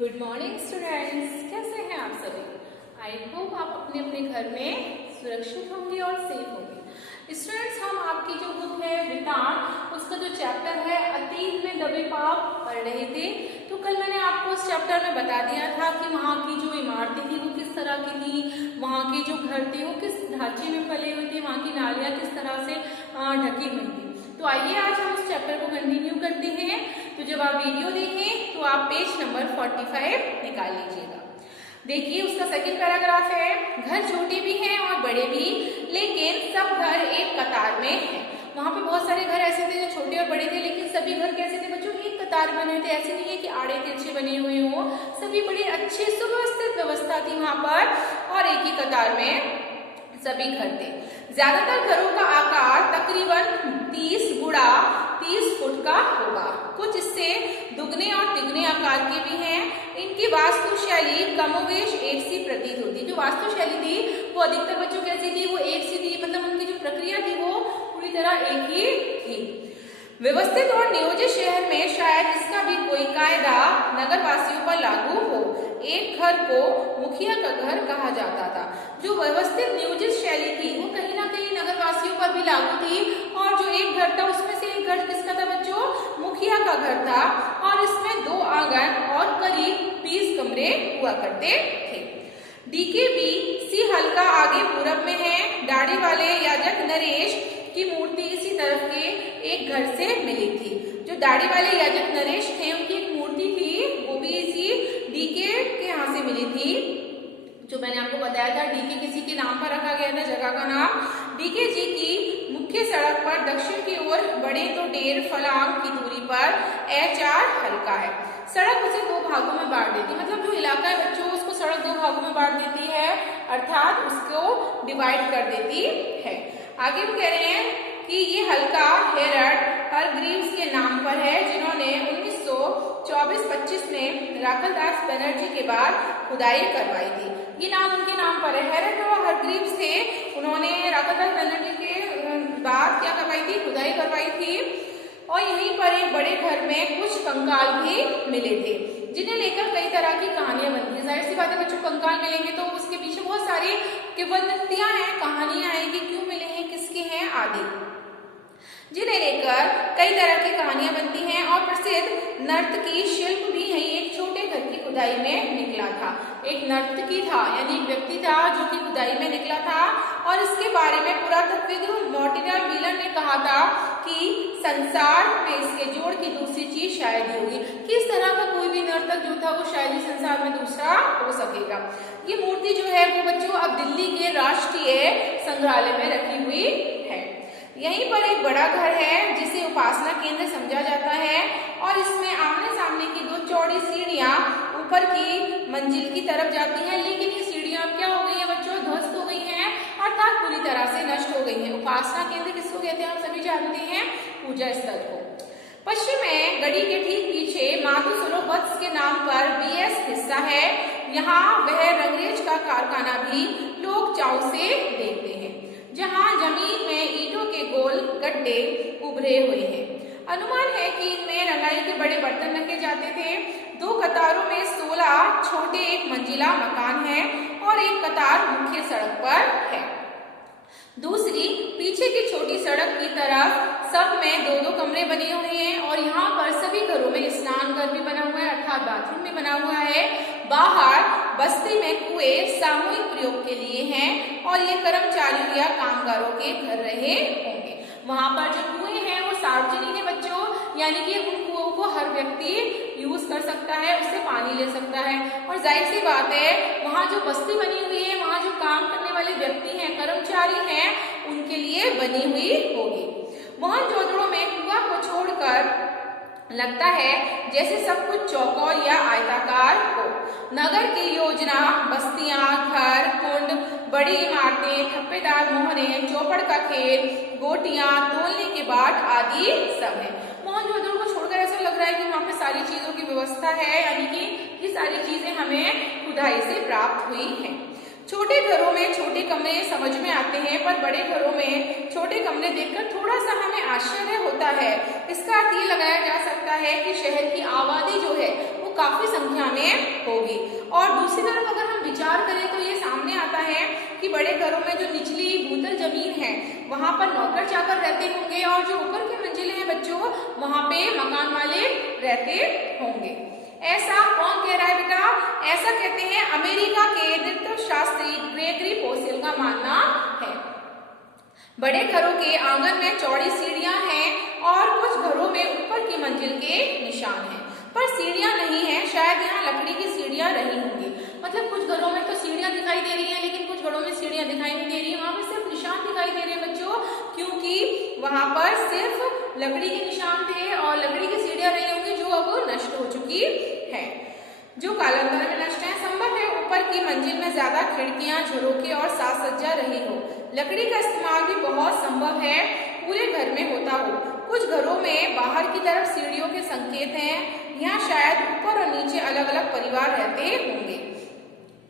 Good morning students, कैसे हैं आप सभी। आई होप आप अपने अपने घर में सुरक्षित होंगे और सेफ होंगे। स्टूडेंट्स, हम आपकी जो बुक है वृतांत, उसका जो चैप्टर है अतीत में दबे पाप पढ़ रहे थे। तो कल मैंने आपको उस चैप्टर में बता दिया था कि वहाँ की जो इमारतें थी वो किस तरह की थी, वहाँ के जो घर थे वो किस ढांचे में फैले हुए थे, वहाँ की नालियाँ किस तरह से ढकी हुई थी। तो आइए आज हम उस चैप्टर को कंटिन्यू करते हैं। तो जब आप वीडियो देखें तो आप पेज नंबर 45 निकाल लीजिएगा। देखिए उसका सेकंड पैराग्राफ है, घर छोटे भी हैं और बड़े भी, लेकिन सब घर एक कतार में हैं। वहाँ पे बहुत सारे घर ऐसे थे जो छोटे और बड़े थे, लेकिन सभी घर कैसे थे बच्चों, एक कतार में बने थे। ऐसे नहीं है कि आड़े तिरछे बने हुए हों, सभी बड़ी अच्छी सुव्यवस्थित व्यवस्था थी वहाँ पर और एक ही कतार में सभी घर थे। ज्यादातर घरों का आकार तकरीबन 30 गुणा 30 फुट का होगा, कुछ इससे दुगने और तिगुने आकार के भी हैं। इनकी वास्तुशैली कमोवेश एक सी प्रतीत होती। जो वास्तुशैली थी वो अधिकतर बच्चों कैसी थी, वो एक सी थी, मतलब उनकी जो प्रक्रिया थी वो पूरी तरह एक ही थी। व्यवस्थित और नियोजित शहर में शायद इसका भी कोई कायदा नगरवासियों पर लागू हो। एक घर को मुखिया का घर कहा जाता था। जो व्यवस्थित नियोजित शैली थी वो कहीं ना कहीं नगरवासियों पर भी लागू थी, और जो एक घर था उसमें से एक घर किसका था बच्चों, मुखिया का घर था, और इसमें 2 आंगन और करीब 20 कमरे हुआ करते थे। डीकेबी सी हल्का आगे पूरब में है। दाढ़ी वाले याजक नरेश की मूर्ति इसी तरफ के एक घर से मिली थी। जो दाढ़ी वाले याजक नरेश थे उनकी एक मूर्ति थी, वो भी इसी डीके के यहाँ से मिली थी। जो मैंने आपको बताया था डीके किसी के नाम पर रखा गया था, जगह का नाम। डीके जी की मुख्य सड़क पर दक्षिण की ओर बढ़े तो 1.5 फलांग की दूरी पर HR हल्का है। सड़क उसे 2 भागों में बांट देती, मतलब जो इलाका है बच्चों उसको सड़क 2 भागों में बांट देती है, अर्थात उसको डिवाइड कर देती है। आगे हम कह रहे हैं कि ये हल्का हेरल्ड हरग्रीव्स के नाम पर है, जिन्होंने 1924-25 में राखलदास बनर्जी के बाद खुदाई करवाई थी। ये नाम उनके नाम पर है, हेरल्ड और हरग्रीव्स थे। उन्होंने राखलदास बनर्जी के बाद क्या करवाई थी, खुदाई करवाई थी। और यहीं पर एक बड़े घर में कुछ कंकाल भी मिले थे, जिन्हें लेकर कई तरह की कहानियां बनती है। जाहिर सी बात है बच्चों, कंकाल मिलेंगे तो उसके पीछे बहुत सारी किंवदंतियां हैं, कहानियां आएंगी, क्यों मिले हैं, किसके हैं आदि, जिन्हें लेकर कई तरह की कहानियां बनती हैं। और प्रसिद्ध नर्तकी शिल्प भी यही एक छोटे घर की खुदाई में निकला था। एक नर्तकी था, यानी एक व्यक्ति था जो कि खुदाई में निकला था, और इसके बारे में पुरातत्वविद मॉर्टिनर व्हीलर ने कहा था कि संसार में इसके जोड़ की दूसरी चीज शायद ही होगी। किस तरह का कोई भी नर्तक जो था वो शायद ही संसार में दूसरा हो सकेगा। ये मूर्ति जो है वो बच्चों अब दिल्ली के राष्ट्रीय संग्रहालय में रखी हुई है। यहीं पर एक बड़ा घर है जिसे उपासना केंद्र समझा जाता है, और इसमें आमने सामने की 2 चौड़ी सीढ़ियां ऊपर की मंजिल की तरफ जाती हैं, लेकिन ये सीढ़ियां अब क्या हो गई हैं बच्चों, ध्वस्त हो गई हैं, अर्थात पूरी तरह से नष्ट हो गई हैं। उपासना केंद्र किसको कहते हैं, हम सभी जानते हैं, पूजा स्थल को। पश्चिम में गढ़ी के ठीक पीछे माधु सरोवत्स के नाम पर BS हिस्सा है। यहाँ वह रंगरेज का कारखाना भी लोग चाव से देखते हैं, जहाँ जमीन में ईंटों के गोल गड्ढे उभरे हुए हैं। अनुमान है कि इनमें रंगाई के बड़े बर्तन रखे जाते थे। 2 कतारों में 16 छोटे 1 मंजिला मकान है और एक कतार मुख्य सड़क पर है। दूसरी पीछे की छोटी सड़क की तरफ सब में 2-2 कमरे बने हुए हैं, और यहाँ पर सभी घरों में स्नान घर भी बना हुआ है, अर्थात बाथरूम भी बना हुआ है। बाहर बस्ती में कुएं सामूहिक प्रयोग के लिए हैं, और ये कर्मचारियों या कामगारों के घर रहे होंगे। वहां पर जो कुएं हैं वो सार्वजनिक है बच्चों, यानी कि उन कुओं को हर व्यक्ति यूज कर सकता है, उससे पानी ले सकता है। और जाहिर सी बात है वहां जो बस्ती बनी हुई है, वहां जो काम करने वाले व्यक्ति हैं, कर्मचारी हैं, उनके लिए बनी हुई होगी। मोहनजोदड़ो में कुआं को छोड़कर लगता है जैसे सब कुछ चौकोर या आयताकार हो। नगर की योजना, बस्तियां, घर, कुंड, बड़ी इमारतें, ठप्पेदार मोहरे, चौपड़ का खेल, गोटियां, तोलने के बाट आदि सब है। मोहनजोदड़ो को छोड़कर ऐसा लग रहा है कि वहाँ पे सारी चीजों की व्यवस्था है, यानी कि ये सारी चीजें हमें खुदाई से प्राप्त हुई हैं। छोटे घरों में छोटे कमरे समझ में आते हैं, पर बड़े घरों में छोटे कमरे देखकर थोड़ा सा हमें आश्चर्य होता है। इसका अर्थ ये लगाया जा सकता है कि शहर की आबादी जो है वो काफी संख्या में होगी। और दूसरी तरफ अगर हम विचार करें तो ये सामने आता है कि बड़े घरों में जो निचली भूतल जमीन है वहां पर नौकर चाकर रहते होंगे और जो ऊपर की मंजिलें हैं बच्चों वहां पे मकान मालिक रहते होंगे। ऐसा कौन कह रहा है बेटा? ऐसा कहते हैं अमेरिका के नृत्यशास्त्री ग्रेगरी पोसेल का मानना है। बड़े घरों के आंगन में चौड़ी सीढ़ियां हैं और कुछ घरों में ऊपर की मंजिल के निशान हैं, पर सीढ़ियां नहीं है, शायद यहाँ लकड़ी की सीढ़ियां रही होंगी। मतलब कुछ घरों में तो सीढ़ियां दिखाई दे रही हैं लेकिन कुछ घरों में सीढ़ियां दिखाई नहीं दे रही है, वहां पर सिर्फ निशान दिखाई दे रहे हैं बच्चों, क्योंकि वहां पर सिर्फ लकड़ी के निशान थे और लकड़ी की सीढ़ियां रही होंगी जो अब नष्ट हो चुकी है, जो कालांतर में नष्ट है। संभव है ऊपर की मंजिल में ज्यादा खिड़कियां, झरोखे और साज सज्जा रही हो। लकड़ी का इस्तेमाल भी बहुत संभव है पूरे घर में होता हो। कुछ घरों में बाहर की तरफ सीढ़ियों के संकेत हैं, यहाँ शायद ऊपर और नीचे अलग अलग परिवार रहते होंगे।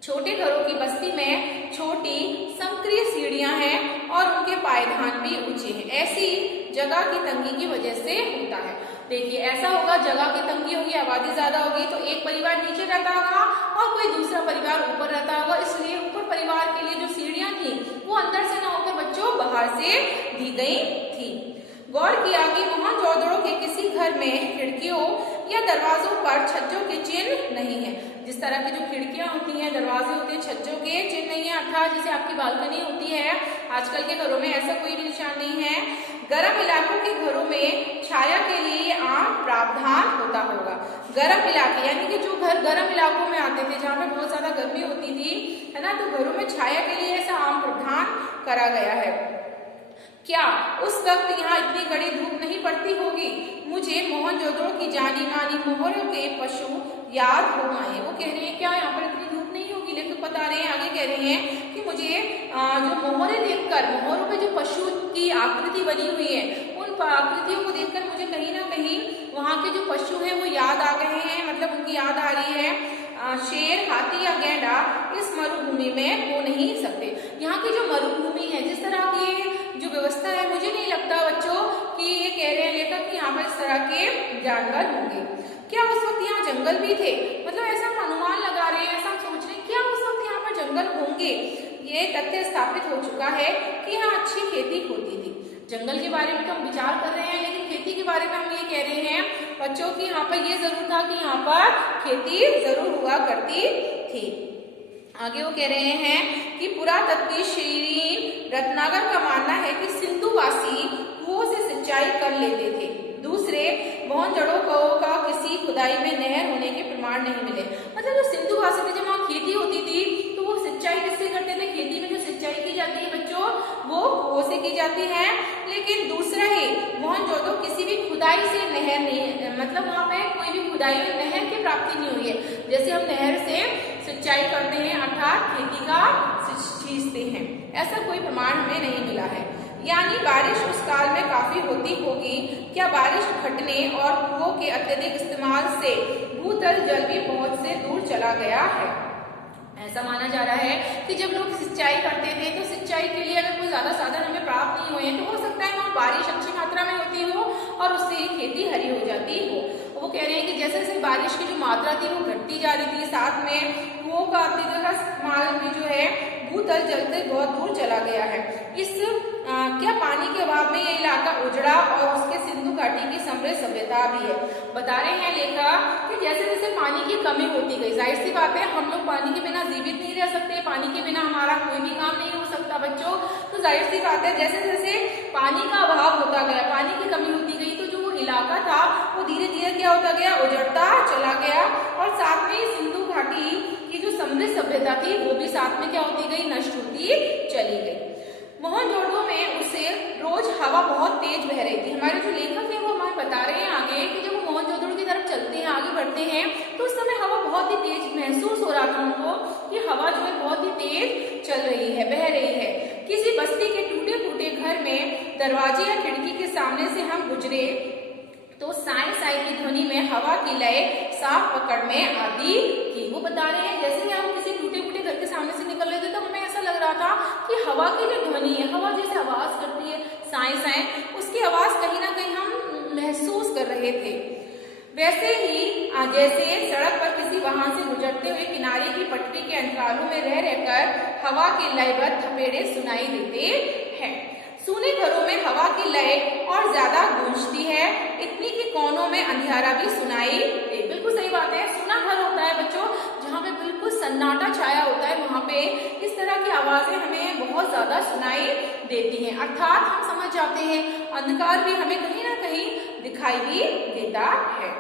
छोटे घरों की बस्ती में छोटी संक्रिय सीढ़ियां हैं और उनके पायदान भी ऊंचे हैं। ऐसी जगह की तंगी की वजह से होता है। देखिए ऐसा होगा, जगह की तंगी होगी, आबादी ज्यादा होगी तो एक परिवार नीचे रहता होगा और कोई दूसरा परिवार ऊपर रहता होगा, इसलिए ऊपर परिवार के लिए जो सीढ़ियां थी वो अंदर से ना होकर बच्चों बाहर से दी गई थी। गौर किया कि मोहनजोदड़ो के किसी घर में खिड़कियों या दरवाजों पर छज्जों के चिन्ह नहीं है। जिस तरह की जो खिड़कियां होती हैं, दरवाजे होते हैं, छज्जों के चिन्ह नहीं है, अर्थात जैसे आपकी बालकनी होती है, आजकल के घरों में ऐसा कोई भी निशान नहीं है। गर्म इलाकों के घरों में छाया के लिए आम प्रावधान होता होगा। गर्म इलाके यानी कि जो घर गर्म इलाकों में आते थे, जहाँ पे बहुत ज्यादा गर्मी होती थी, है ना, तो घरों में छाया के लिए ऐसा आम प्रावधान करा गया है। क्या उस वक्त यहाँ इतनी कड़ी धूप नहीं पड़ती होगी? मुझे मोहनजोदड़ो की जानी मानी मोहरों के पशु याद हो आए। वो कह रहे हैं क्या यहाँ पर इतनी धूप नहीं होगी? लेकिन बता रहे हैं, आगे कह रहे हैं कि मुझे जो मोहरे देखकर, मोहरों पे जो पशु की आकृति बनी हुई है, उन आकृतियों को देखकर मुझे कहीं ना कहीं वहाँ के जो पशु हैं वो याद आ गए हैं, मतलब उनकी याद आ रही है। शेर, हाथी या गैंडा इस मरुभूमि में हो नहीं सकते। यहाँ की जो मरुभूमि है, जिस तरह की जो व्यवस्था है, मुझे नहीं लगता बच्चों कि ये कह रहे हैं लेखक कि यहाँ पर इस तरह के जानवर होंगे। क्या उस वक्त यहाँ जंगल भी थे? मतलब ऐसा हम अनुमान लगा रहे हैं, ऐसा हम सोच रहे हैं क्या उस वक्त यहाँ पर जंगल होंगे। ये तथ्य स्थापित हो चुका है कि यहाँ अच्छी खेती होती थी। जंगल के बारे में तो हम विचार कर रहे हैं, लेकिन खेती के बारे में हम ये कह रहे हैं बच्चों की यहाँ पर ये जरूर था कि यहाँ पर खेती जरूर हुआ करती थी। आगे वो कह रहे हैं कि पुरातत्वीय श्रीन रत्नाकर का मानना है कि सिंधुवासी कुओं से सिंचाई कर लेते थे। दूसरे मोहनजोदड़ो का किसी खुदाई में नहर होने के प्रमाण नहीं मिले। मतलब जो सिंधुवासी थे, जब वहाँ खेती होती थी तो वो सिंचाई किससे करते थे? खेती में जो सिंचाई की जाती है बच्चों वो कुओं से की जाती है। लेकिन दूसरा ही मोहनजोदड़ो किसी भी खुदाई से नहर नहीं, मतलब वहाँ पे कोई भी खुदाई में नहर की प्राप्ति नहीं हुई है। जैसे हम नहर से सिंचाई करते हैं अर्थात खेती का सींचते हैं, ऐसा कोई प्रमाण हमें नहीं मिला है। यानी बारिश उस काल में काफी होती होगी। क्या बारिश घटने और कुओं के अत्यधिक इस्तेमाल से भूतल जल भी बहुत से दूर चला गया है? ऐसा माना जा रहा है कि जब लोग सिंचाई करते थे तो सिंचाई के लिए अगर कोई ज्यादा साधन हमें प्राप्त नहीं हुए तो हो सकता है वहाँ बारिश अच्छी मात्रा में होती हो और उससे ही खेती हरी हो जाती हो। वो कह रहे हैं कि जैसे जैसे बारिश की जो मात्रा थी वो घटती जा रही थी, साथ में कुओं का अत्यधिक इस्तेमाल भी जो है भूतल जल से बहुत दूर चला गया है। इस क्या पानी के अभाव में ये इलाका उजड़ा और उसके सिंधु घाटी की समृद्ध सभ्यता भी है। बता रहे हैं लेखक कि जैसे जैसे पानी की कमी होती गई, जाहिर सी बात है हम लोग पानी के बिना जीवित नहीं रह सकते, पानी के बिना हमारा कोई भी काम नहीं हो सकता बच्चों। तो जाहिर सी बात है जैसे जैसे पानी का अभाव होता गया, पानी की कमी होती गई, तो जो वो इलाका था वो धीरे धीरे क्या होता गया? उजड़ता चला गया। और साथ में सिंधु घाटी की जो समृद्ध सभ्यता थी वो भी साथ में क्या होती गई? नष्ट होती चली गई। मोहनजोदड़ो में उसे रोज हवा बहुत तेज बह रही थी। हमारे जो लेखक हैं वो हमें बता रहे हैं आगे कि जब वो मोहनजोदड़ो की तरफ चलते हैं, आगे बढ़ते हैं, तो उस समय हवा बहुत ही तेज महसूस हो रहा था उनको कि हवा जो है बहुत ही तेज चल रही है, बह रही है। किसी बस्ती के टूटे फूटे घर में दरवाजे या खिड़की के सामने से हम गुजरे तो साई साई की ध्वनि में हवा की लय सांप पकड़ में आदि की। वो बता रहे हैं जैसे ही हम किसी टूटे फूटे घर के सामने से निकल रहे थे तो हमें ऐसा लग रहा था कि हवा की जो ध्वनि है, हवा जैसे आवाज करती है साई साई, उसकी आवाज कहीं ना कहीं हम महसूस कर रहे थे। वैसे ही जैसे सड़क पर हवा के लयबद्ध थपेड़े सुनाई देते हैं। सूने घरों में हवा की लय और ज्यादा गूंजती है, इतनी कि कोनों में अंधियारा भी सुनाई दे। बिल्कुल सही बात है। सूना घर होता है बच्चों जहाँ पे बिल्कुल सन्नाटा छाया होता है, वहाँ पे इस तरह की आवाजें हमें बहुत ज्यादा सुनाई देती हैं। अर्थात हम समझ जाते हैं अंधकार भी हमें कहीं ना कहीं दिखाई भी देता है।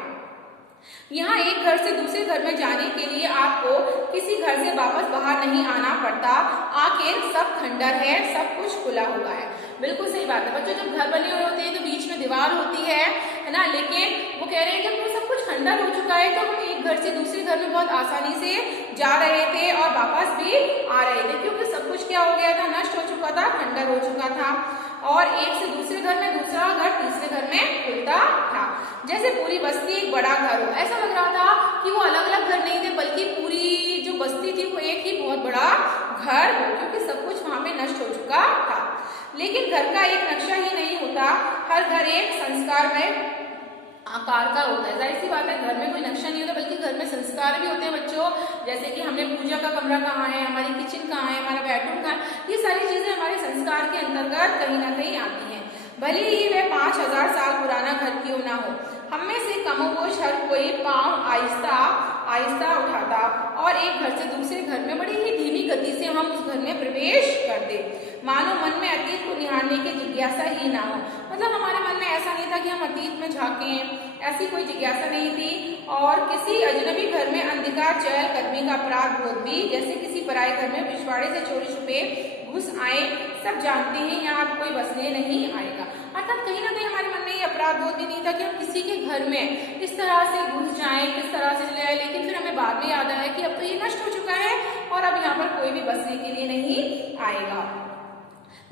यहाँ एक घर से दूसरे घर में जाने के लिए आपको किसी घर से वापस बाहर नहीं आना पड़ता। आखिर सब खंडर है, सब कुछ खुला हुआ है। बिल्कुल सही बात है बच्चों। जब घर बने हुए होते हैं तो बीच में दीवार होती है ना, लेकिन वो कह रहे हैं जब वो सब कुछ खंडर हो चुका है तो हम एक घर से दूसरे घर में बहुत आसानी से जा रहे थे और वापस भी आ रहे थे, क्योंकि सब कुछ क्या हो गया था, नष्ट हो चुका था, खंडर हो चुका था। और एक से दूसरे घर में, दूसरा घर तीसरे घर में खुलता था। जैसे पूरी बस्ती एक बड़ा घर हो। ऐसा लग रहा था कि वो अलग अलग घर नहीं थे, बल्कि पूरी जो बस्ती थी वो एक ही बहुत बड़ा घर हो, क्योंकि सब कुछ वहां पे नष्ट हो चुका था। लेकिन घर का एक नक्शा ही नहीं होता, हर घर एक संस्कार में आकार का होता है। जाहिर सी बात है घर में कोई नक्शा नहीं होता, बल्कि घर में संस्कार भी होते हैं बच्चों। जैसे कि हमने पूजा का कमरा कहाँ है, हमारी किचन कहाँ है, हमारा बेडरूम कहाँ है, ये सारी चीजें हमारे संस्कार के अंतर्गत कहीं ना कहीं आती हैं। भले ही वह 5000 साल पुराना घर क्यों ना हो, हम में से कमोबेश हर कोई पांव आहिस्ता आहिस्ता उठाता और एक घर से दूसरे घर में बड़ी ही धीमी गति से हम उस घर में प्रवेश करते, मानो मन में अतीत को निहारने की जिज्ञासा ही ना हो। मतलब हमारे मन में ऐसा नहीं था कि हम अतीत में झांकें, ऐसी कोई जिज्ञासा नहीं थी। और किसी अजनबी घर में अंधकार चहलकदमी का अपराध बोध भी, जैसे किसी पराये घर में पिछवाड़े से चोरी छुपे घुस आए। सब जानते हैं यहाँ अब कोई बसने नहीं आएगा। अर्थात कहीं ना कहीं हमारे मन में ये अपराध बोध भी नहीं था कि हम किसी के घर में इस तरह से घुस जाएं, किस तरह से चले आए। लेकिन फिर हमें बाद में याद आया कि अब तो ये नष्ट हो चुका है और अब यहाँ पर कोई भी बसने के लिए नहीं आएगा।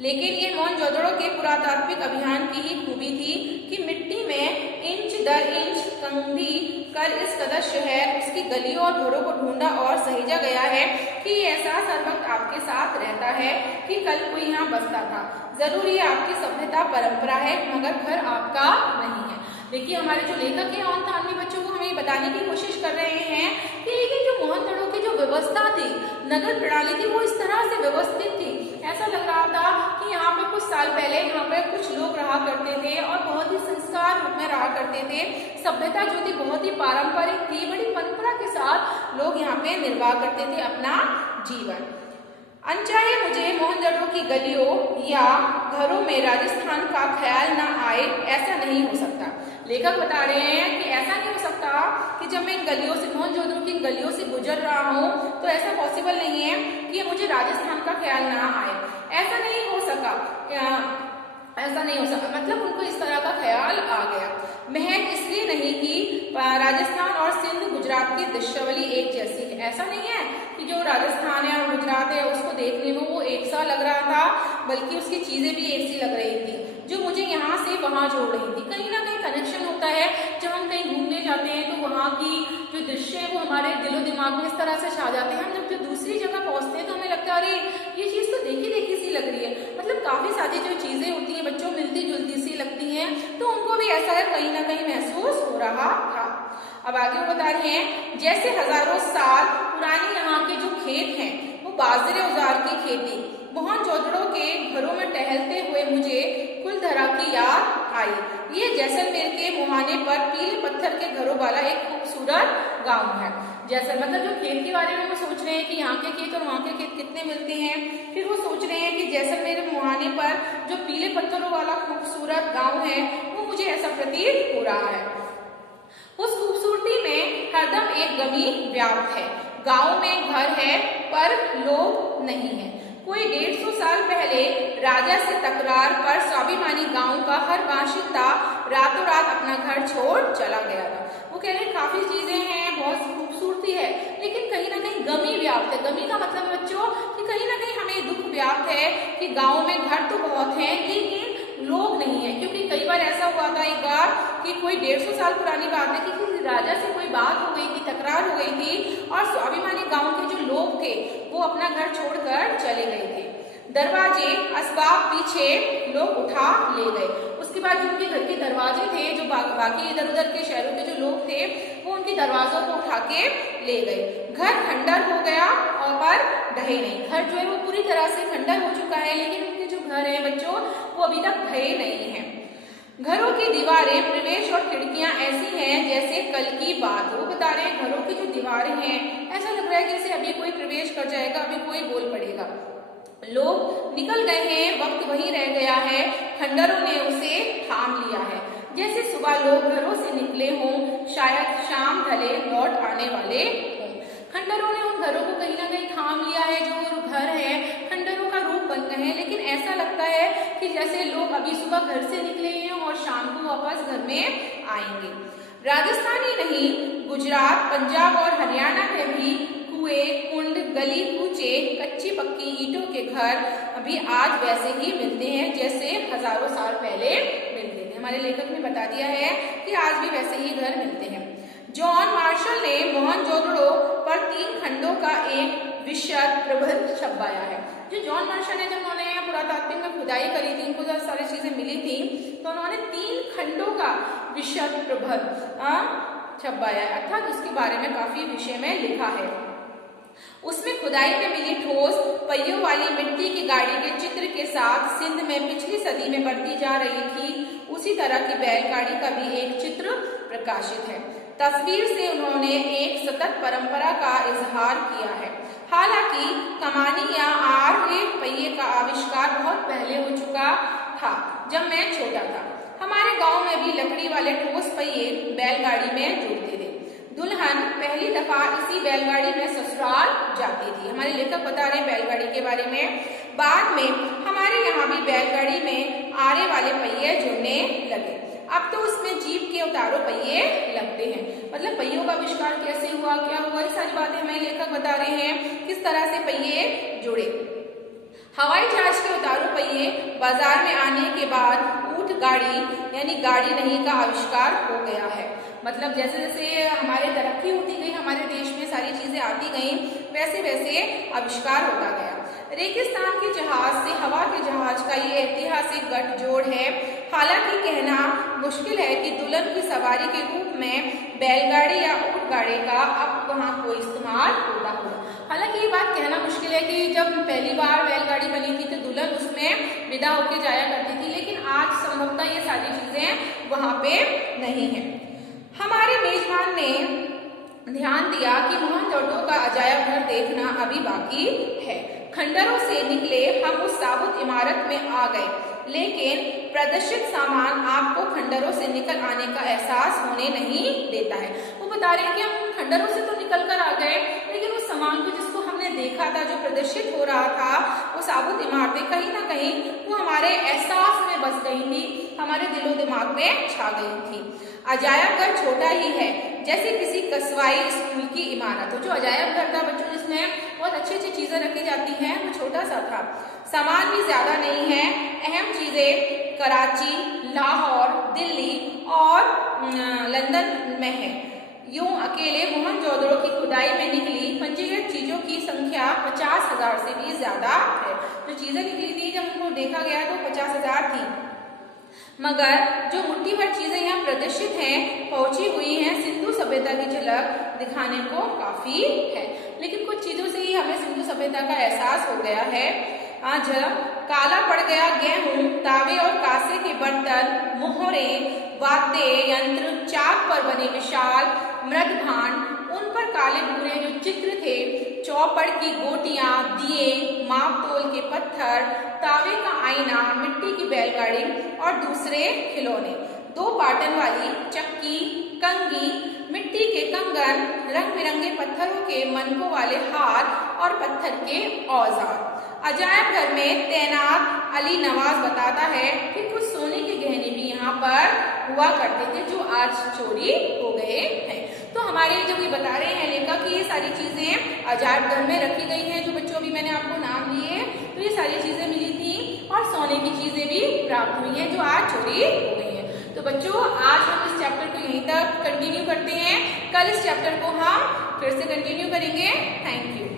लेकिन ये मोहनजोदड़ो के पुरातात्विक अभियान की ही खूबी थी कि मिट्टी में इंच दर इंच कंघी कर इस कदर शहर, उसकी गलियों और घरों को ढूंढा और सहेजा गया है कि ये एहसास हर वक्त आपके साथ रहता है कि कल कोई यहाँ बसता था। जरूर ये आपकी सभ्यता परंपरा है, मगर घर आपका नहीं है। देखिए हमारे जो लेखक हैं और अन्य बच्चों को हमें बताने की कोशिश कर रहे हैं कि लेकिन जो मोहनजोदड़ो की जो व्यवस्था थी, नगर प्रणाली थी, वो इस तरह से व्यवस्थित थी। ऐसा लग रहा था कि यहाँ पे कुछ साल पहले यहाँ पे कुछ लोग रहा करते थे और बहुत ही संस्कार रूप में रहा करते थे। सभ्यता जो थी बहुत ही पारंपरिक थी, बड़ी परंपरा के साथ लोग यहाँ पे निर्वाह करते थे अपना जीवन। अनचाहे मुझे मोहनजोदड़ो की गलियों या घरों में राजस्थान का ख्याल न आए, ऐसा नहीं हो सकता। लेखक बता रहे हैं कि ऐसा नहीं हो सकता कि जब मैं इन गलियों से, मोहनजोदड़ो की गलियों से गुजर रहा हूँ तो ऐसा पॉसिबल नहीं है कि मुझे राजस्थान का ख्याल ना आए। ऐसा नहीं हो सका, ऐसा नहीं हो सका, मतलब उनको इस तरह का ख्याल आ गया। महज इसलिए नहीं कि राजस्थान और सिंध गुजरात की दृश्यावली एक जैसी है। ऐसा नहीं है कि जो राजस्थान है और गुजरात है उसको देखने में वो एक सा लग रहा था, बल्कि उसकी चीजें भी एक सी लग रही थी, जो मुझे यहाँ से वहां जोड़ रही थी। कहीं ना कहीं कनेक्शन होता है। जब हम कहीं घूमने जाते हैं तो वहाँ की जो दृश्य है वो हमारे दिलो दिमाग में इस तरह से छा जाते हैं। हम जब जो दूसरी जगह पहुंचते हैं तो हमें लगता है अरे ये चीज तो देखी देखी सी लग रही है। मतलब काफी सारी जो चीजें होती हैं बच्चों मिलती जुलती सी लगती हैं, तो उनको भी ऐसा कहीं ना कहीं महसूस हो रहा था। अब आगे वो बता रहे हैं, जैसे हजारों साल पुरानी यहाँ के जो खेत हैं वो बाजरे औजार की खेती। मोहनजोदड़ो के घरों में टहलते हुए मुझे कुलधरा की याद आई। ये जैसलमेर के मुहाने पर पीले पत्थर के घरों वाला एक खूबसूरत गांव है। जैसे मतलब जो खेत के बारे में वो सोच रहे हैं कि यहाँ के खेत और वहाँ के खेत कितने मिलते हैं। फिर वो सोच रहे हैं कि जैसलमेर मुहाने पर जो पीले पत्थरों वाला खूबसूरत गांव है वो मुझे ऐसा प्रतीत हो रहा है। उस खूबसूरती में हरदम एक गमी व्याप्त है। गांव में घर है पर लोग नहीं है। कोई 150 साल पहले राजा से तकरार पर स्वाभिमानी गांव का हर बाशिंदा रातों रात अपना घर छोड़ चला गया था। वो कह रहे हैं काफी चीजें हैं, बहुत खूबसूरती है, लेकिन कहीं ना कहीं गमी व्याप्त है। गमी का मतलब बच्चों कि कहीं ना कहीं हमें दुख व्याप्त है कि गांव में घर तो बहुत है लेकिन लोग नहीं है। क्योंकि कई बार ऐसा हुआ था एक बार कि कोई 150 साल पुरानी बात है कि राजा से कोई बात हो गई थी, तकरार हो गई थी और स्वाभिमानी गांव के जो लोग थे वो अपना घर छोड़कर चले गए थे। दरवाजे, असबाब पीछे लोग उठा ले गए। उसके उसके बाद जो उनके घर के दरवाजे थे, जो बाकी इधर उधर के शहरों के जो लोग थे वो उनके दरवाजों को उठा के ले गए। घर खंडर हो गया और पर ढहे नहीं। घर जो है वो पूरी तरह से खंडर हो चुका है, लेकिन उनके जो घर है बच्चों वो अभी तक ढहे नहीं है। घरों की दीवारें, प्रवेश और खिड़कियां ऐसी हैं जैसे कल की बात। वो बता रहे हैं घरों की जो दीवारें हैं ऐसा लग रहा है जैसे अभी कोई प्रवेश कर जाएगा, अभी कोई बोल पड़ेगा। लोग निकल गए हैं, वक्त वहीं रह गया है, खंडरों ने उसे थाम लिया है। जैसे सुबह लोग घरों से निकले हों, शायद शाम ढले लौट आने वाले हों। खंडरों ने उन घरों को कहीं ना कहीं थाम लिया है। जो घर है खंडरों का रूप बन रहे हैं, लेकिन ऐसा लगता है कि जैसे लोग अभी सुबह घर से निकले हैं और शाम को वापस घर में आएंगे। राजस्थान ही नहीं, गुजरात, पंजाब और हरियाणा में भी कुएं, कुंड, गली कूचे, कच्ची पक्की ईंटों के घर अभी आज वैसे ही मिलते हैं जैसे हजारों साल पहले मिलते थे। हमारे लेखक ने बता दिया है कि आज भी वैसे ही घर मिलते हैं। जॉन मार्शल ने मोहनजोदड़ो पर 3 खंडों का एक विशद प्रबंध छपवाया है। जो जॉन मार्शल ने, जब उन्होंने पुरातात्विक में खुदाई करी थी, उनको जब सारी चीजें मिली थी, तो उन्होंने 3 खंडों का विशद प्रबंध छपवाया है, अर्थात उसके बारे में काफी विषय में लिखा है। उसमें खुदाई में मिली ठोस पहियों वाली मिट्टी की गाड़ी के चित्र के साथ सिंध में पिछली सदी में बढ़ती जा रही थी उसी तरह की बैलगाड़ी का भी एक चित्र प्रकाशित है। तस्वीर से उन्होंने एक सतत परंपरा का इजहार किया है। हालांकि कमानी या आरए पहिए का आविष्कार बहुत पहले हो चुका था, जब मैं छोटा था। हमारे गांव में भी लकड़ी वाले ठोस पहिए बैलगाड़ी में जुड़ते थे। दुल्हन पहली दफा इसी बैलगाड़ी में ससुराल जाती थी। हमारे लेखक बता रहे हैं बैलगाड़ी के बारे में। बाद में हमारे यहाँ भी बैलगाड़ी में आरे वाले पहिए जुड़ने लगे। अब तो उसमें जीप के उतारो पहिए लगते हैं। मतलब पहियों का आविष्कार कैसे हुआ, क्या हुआ, ये सारी बातें हमारे लेखक बता रहे हैं, किस तरह से पहिए जुड़े। हवाई जहाज के उतारू पहिए बाजार में आने के बाद ऊंट गाड़ी यानी गाड़ी नहीं का आविष्कार हो गया है। मतलब जैसे जैसे हमारे तरक्की होती गई, हमारे देश में सारी चीजें आती गई, वैसे वैसे आविष्कार होता गया। रेगिस्तान के जहाज से हवा के जहाज का ये ऐतिहासिक गठजोड़ है। हालांकि कहना मुश्किल है कि दुल्हन की सवारी के रूप में बैलगाड़ी या ऊंट गाड़ी का अब वहाँ कोई इस्तेमाल होता हो। हालांकि ये बात कहना मुश्किल है कि जब पहली बार बैलगाड़ी बनी थी तो दुल्हन उसमें विदा होके जाया करती थी, लेकिन आज संभवतः ये सारी चीजें वहाँ पे नहीं है। हमारे मेजबान ने ध्यान दिया कि मोहनजोदड़ो का अजायब घर देखना अभी बाकी है। खंडरों से निकले हम उस साबुत इमारत में आ गए, लेकिन प्रदर्शित सामान आपको खंडरों से निकल आने का एहसास होने नहीं देता है। वो बता रहे हैं कि हम खंडरों से तो निकल कर आ गए, लेकिन उस सामान को जिसको हमने देखा था, जो प्रदर्शित हो रहा था, वो साबुत इमारतें कहीं ना कहीं वो हमारे एहसास में बस गई थी, हमारे दिलो दिमाग में छा गई थी। अजायब घर छोटा ही है, जैसे किसी कस्बाई स्कूल की इमारत हो। जो अजायब घर था बच्चों, जिसमें बहुत अच्छी अच्छी चीजें रखी जाती हैं, वो छोटा सा था। सामान भी ज्यादा नहीं है। अहम चीजें कराची, लाहौर, दिल्ली और लंदन में है। यूं अकेले मोहनजोदड़ो की खुदाई में निकली पंजीकृत चीजों की संख्या 50,000 से भी ज्यादा है। जो चीजें निकली थी, जब उनको देखा गया तो 50,000 थी, मगर जो मुट्ठी भर चीजें यहाँ प्रदर्शित हैं, पहुंची हुई हैं, सिंधु सभ्यता की झलक दिखाने को काफी है। लेकिन कुछ चीजों से ही हमें सिंधु सभ्यता का एहसास हो गया है। जब काला पड़ गया गेहूं, तावे और कांसे के बर्तन, मोहरे, वाद्य यंत्र, चाक पर बने विशाल मृदभांड, उन पर काले भूरे जो चित्र थे, चौपड़ की गोटियां, दिए, मापतोल के पत्थर, तावे का आईना, मिट्टी की बैलगाड़ी और दूसरे खिलौने, 2 पाटन वाली चक्की, कंगी, मिट्टी के कंगन, रंग बिरंगे पत्थरों के मनकों वाले हार और पत्थर के औजार। अजायब घर में तैनात अली नवाज बताता है कि कुछ सोने के गहने भी यहाँ पर हुआ करते थे, जो आज चोरी हो गए हैं। तो हमारे जो भी बता रहे हैं लेखक कि ये सारी चीजें अजायब घर में रखी गई हैं। जो बच्चों अभी मैंने आपको नाम लिए, तो ये सारी चीजें मिली थी और सोने की चीजें भी प्राप्त हुई हैं, जो आज चोरी हो गई हैं। तो बच्चों, आज हम इस चैप्टर को यहीं तक कंटिन्यू करते हैं। कल इस चैप्टर को हम फिर से कंटिन्यू करेंगे। Thank you.